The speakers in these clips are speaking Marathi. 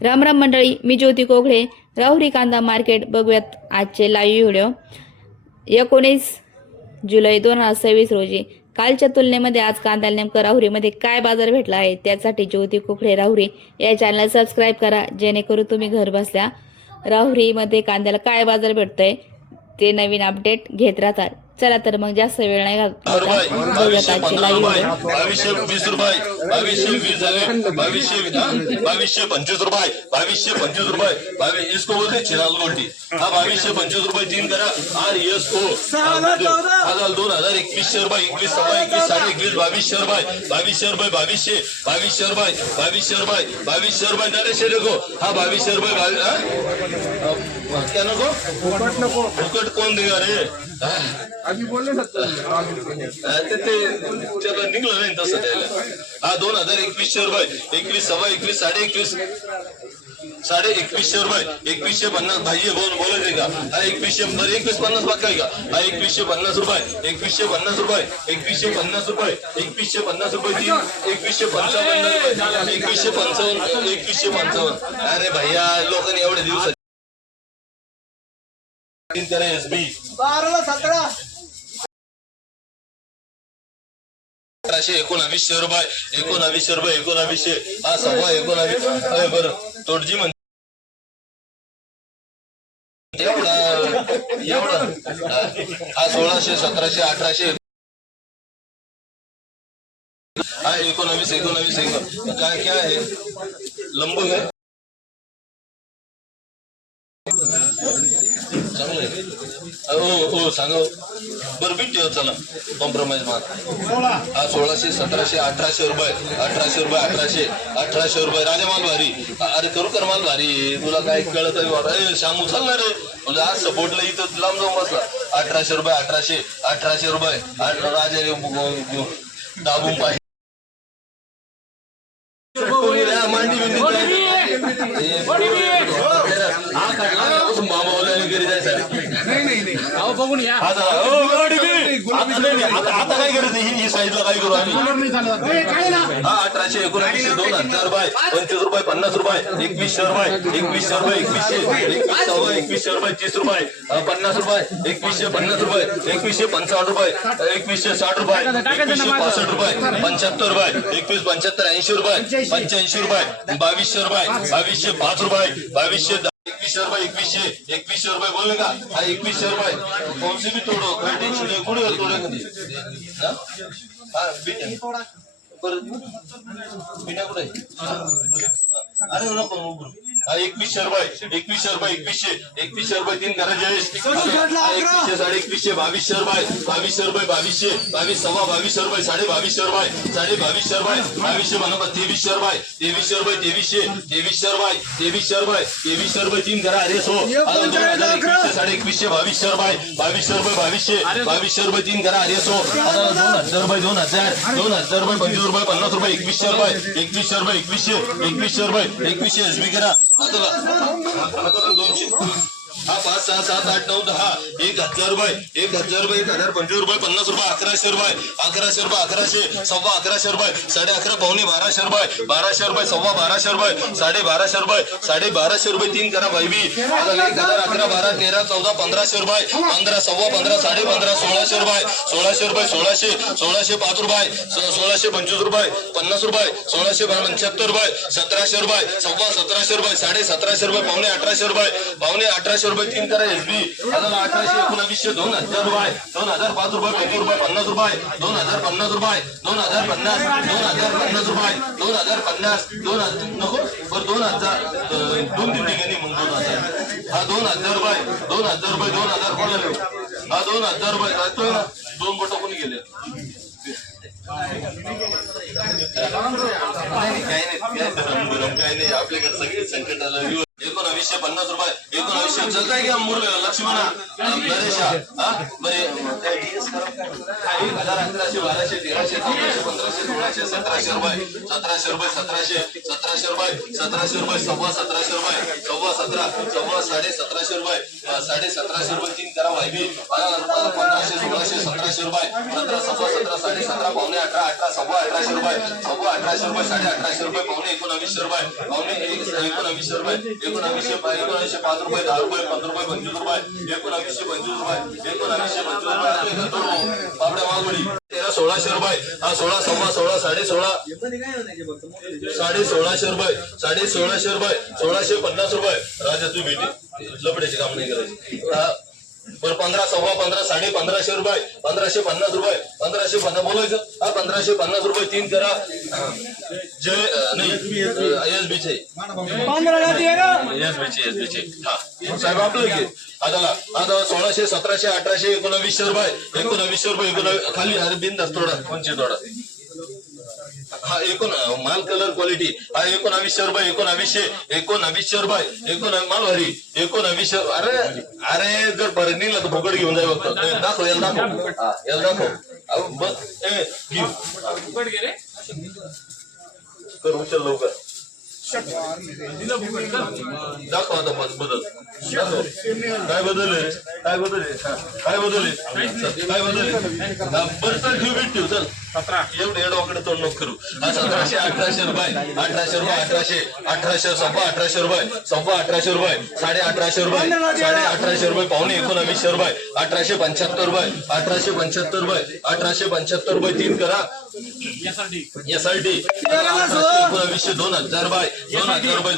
राम राम मंडळी, मी ज्योती कोघळे, राहुरी कांदा मार्केट. बघूयात आजचे लाईव्ह व्हिडिओ. 19 जुलै 2026 रोजी. कालच्या तुलनेमध्ये आज कांद्याला नेमकं राहुरीमध्ये काय बाजार भेटला आहे त्यासाठी ज्योती कोघळे राहुरी या चॅनल सबस्क्राईब करा, जेणेकरून तुम्ही घर बसल्या राहुरीमध्ये कांद्याला काय बाजार भेटतंय ते नवीन अपडेट घेत राहतात. चला तर मग जास्त वेळ नाही घालवता बघूयात आजचे लाईव्ह व्हिडिओ. 2220 रुपये, 2220 झाले, 2225 रुपये, 2225 रुपये, इसको बोलते चिराग गोल्टी. हा 2225 रुपये 3 करा. RSO 2021 रुपये, 21 सव्वा 21 साडे 21 2200 रुपये, 2200 रुपये, 2200 रुपये, 2200 रुपये, 2200 रुपये नरेश देखो. हा 2200 रुपये क्या नको फुकट कोण देगा रे. अभी बोलले ना ते चला निघलं नाही तसं द्यायला. हा 2021 रुपये, 21 सव्वा 21 साडे 21 साडे 2100 रुपये, 2150 भाई बोलायचे का. हा 2100 2150 बाकी आहे का. हा 2150 रुपये, 2150 रुपये, 2150 रुपये, 2150 रुपये 2155 रुपये, 2155, 2155. अरे भैया लोकांनी एवढे दिवस SB 12-17 1900 रुपये, 1900 रुपये, 1900. हा सव्वा 19. बरं तोडजी म्हणते एवढा हा 1600 1700 1800. हा 19 काय क्या है लंबू है चांगलं. हो सांगा बरं बीट ठेव चला कॉम्प्रोमाइज मार. हा 1600 1700 1800 रुपये, 1800 रुपये, 1800 रुपये. राजा माल भारी. अरे करू कर माल भारी. तुला काय कळत आहे शामू चालणार रे म्हणजे आज सपोर्टला इथं लांब जाऊन बसला. 1800 रुपये, 1800 रुपये. राजाने दाबून पाहिजे मांडी बिंडी बघून या. आता काय करायचं ही साईडला काय करू आम्ही. हा 1800 1900 2000 रुपये, 25 रुपये, 50 रुपये, 2100 रुपये, 2100 रुपये, 2100 2100 रुपये, 30 रुपये, 50 रुपये, 2150 रुपये, 2155 रुपये, 2160 रुपये, 2165 रुपये, 75 रुपये, 2175 80 रुपये, 85 रुपये, 2200 रुपये, 2205 रुपये, 2200 2100 रुपये, 2100 रुपये बोलने का. हा 2100 रुपये कौन सी भी तोड़ो कोई टेंशन नहीं. कुठे तोडे कधी हा बिना कुठे. अरे नको हा 2100 रुपये, 2100 रुपये, 2100 रुपये 3 करा जयेश. 2100 साडे 2100 2200 रुपये, 2200 रुपये, 2200 22 सव्वा 2200 रुपये, साडे 2200 रुपये, साडे 2200 रुपये, 2200 म्हणा 2300 रुपये, 2300 रुपये, 2300 रुपये, 2300 रुपये, 2300 रुपये 3 करा. अरे सो 2021 साडे 2100 2200 रुपये, 2200 रुपये, 2200 रुपये 3 करा. अरे सो 2000 रुपये, 2000 रुपये, 25 रुपये, 50 रुपये, 2100 रुपये, 2100 रुपये, 2100 रुपये, 2100 SB करा. 200 हा 5 6 7 8 9 10 1000 रुपये, 1000 रुपये, 1025 रुपये, 50 रुपये, 1100 रुपये, 1100 रुपये, 1100 सव्वा 1100 रुपये, साडे 11 पावणे 1200 रुपये, 1200 रुपये, सव्वा 1200 रुपये, साडे 1200 रुपये, साडे 1200 रुपये 3 करा भाई बी. 1000 11 12 13 14 1500 रुपये, 15 सव्वा 15 साडे 15 1600 रुपये, 1600 रुपये, 1600 5 रुपये, 1625 रुपये, 50 रुपये, 1675 रुपये, 1700 रुपये, सव्वा 1700 रुपये, साडे 1700 रुपये, पावणे 1800 रुपये, पावणे 1800 रुपये 3 करा SB. 1800 1900 2000 रुपये, 2005 रुपये, 50 रुपये, 50 रुपये, 2050 रुपये, 2050 2050 रुपये, 2050 2000 नको बरं 2000 2 ठिकाणी मग 2000. हा 2000 रुपये, 2000 रुपये, 2000 कोणाला देऊ. हा 2000 रुपये जातोय ना 2 बोट कोणी गेले. काही नाही आपल्याकडे सगळे संकट आलं. 1950 रुपये, 1900 जगाय घ्या मुरलं लक्ष्मणा नरेशा. हा बरे 1100 1200 1300 1400 1500 1600 1700 रुपये, 1700 रुपये, 1700 रुपये, 1700 रुपये, सव्वा 1700 रुपये, सव्वा 17 सव्वा साडे 1700 रुपये, साडे 1700 रुपये 3 करा वायबी. 1500 1600 1700 रुपये, 17 सव्वा 17 साडे 17 पावणे 18 18 सव्वा 1800 रुपये, सव्वा 1800 रुपये, साडे 1800 रुपये, पावणे 1900 रुपये, पावणे एकोणावीसशे रुपये 1900 5 रुपये 10 रुपये 15 रुपये 25 रुपये 1900 25 रुपये 1900 25 रुपये पापड्या मागवडी 1600 रुपये हा 16 सव्वा 16 16.5 16.5 रुपये 16.5 रुपये 1650 रुपये राजा तू भेटे लपड्याचे काम नाही करायचे बरं 15 सव्वा 15 15.5 रुपये 1550 रुपये 1550 बोलायचं हा 1550 रुपये 3 करा जय नाही एसबीचे एसबीचे हा साहेब आपलं की आता 1600 1700 1800 1900 रुपये 1900 खाली अरे बिंदास थोडा 25 थोडा हा माल कलर क्वालिटी हा 1900 रुपये 1900 रुपये माल भारी 1900 अरे जर बरं निघला तर फुकट घेऊन जाय फक्त दाखव याला दाखव बस घेऊ कर उचल लवकर दाखव आता बदल दाखव काय बदल बरं चल ठेव भेट ठेव चल 17 एवढं एवढं तोंड नको करू हा 1700 1800 रुपये 1800 सव्वा 1800 रुपये 1800 रुपये 18.5 रुपये 18.5 रुपये पावणे 1900 रुपये 1875 रुपये 1875 रुपये 3 करा यासाठी 1900 2000 रुपये 2000 रुपये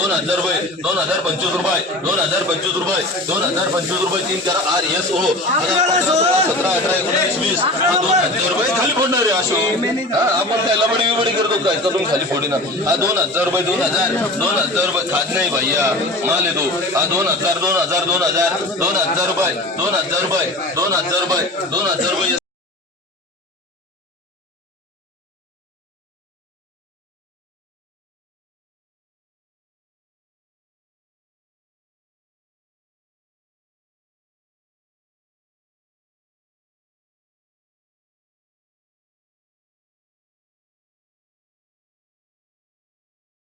2000 रुपये 2025 रुपये 2025 रुपये 2025 रुपये 3 करा RSO 17 18 19 20 2000 रुपये खाली फोडणार आहे अशो आपण काय लबडी बिबडी करतो काय करून खाली फोडीना हा 2000 रुपये 2000 रुपये खात नाही भैया माल येतो हा 2000 रुपये 2000 रुपये 2000 रुपये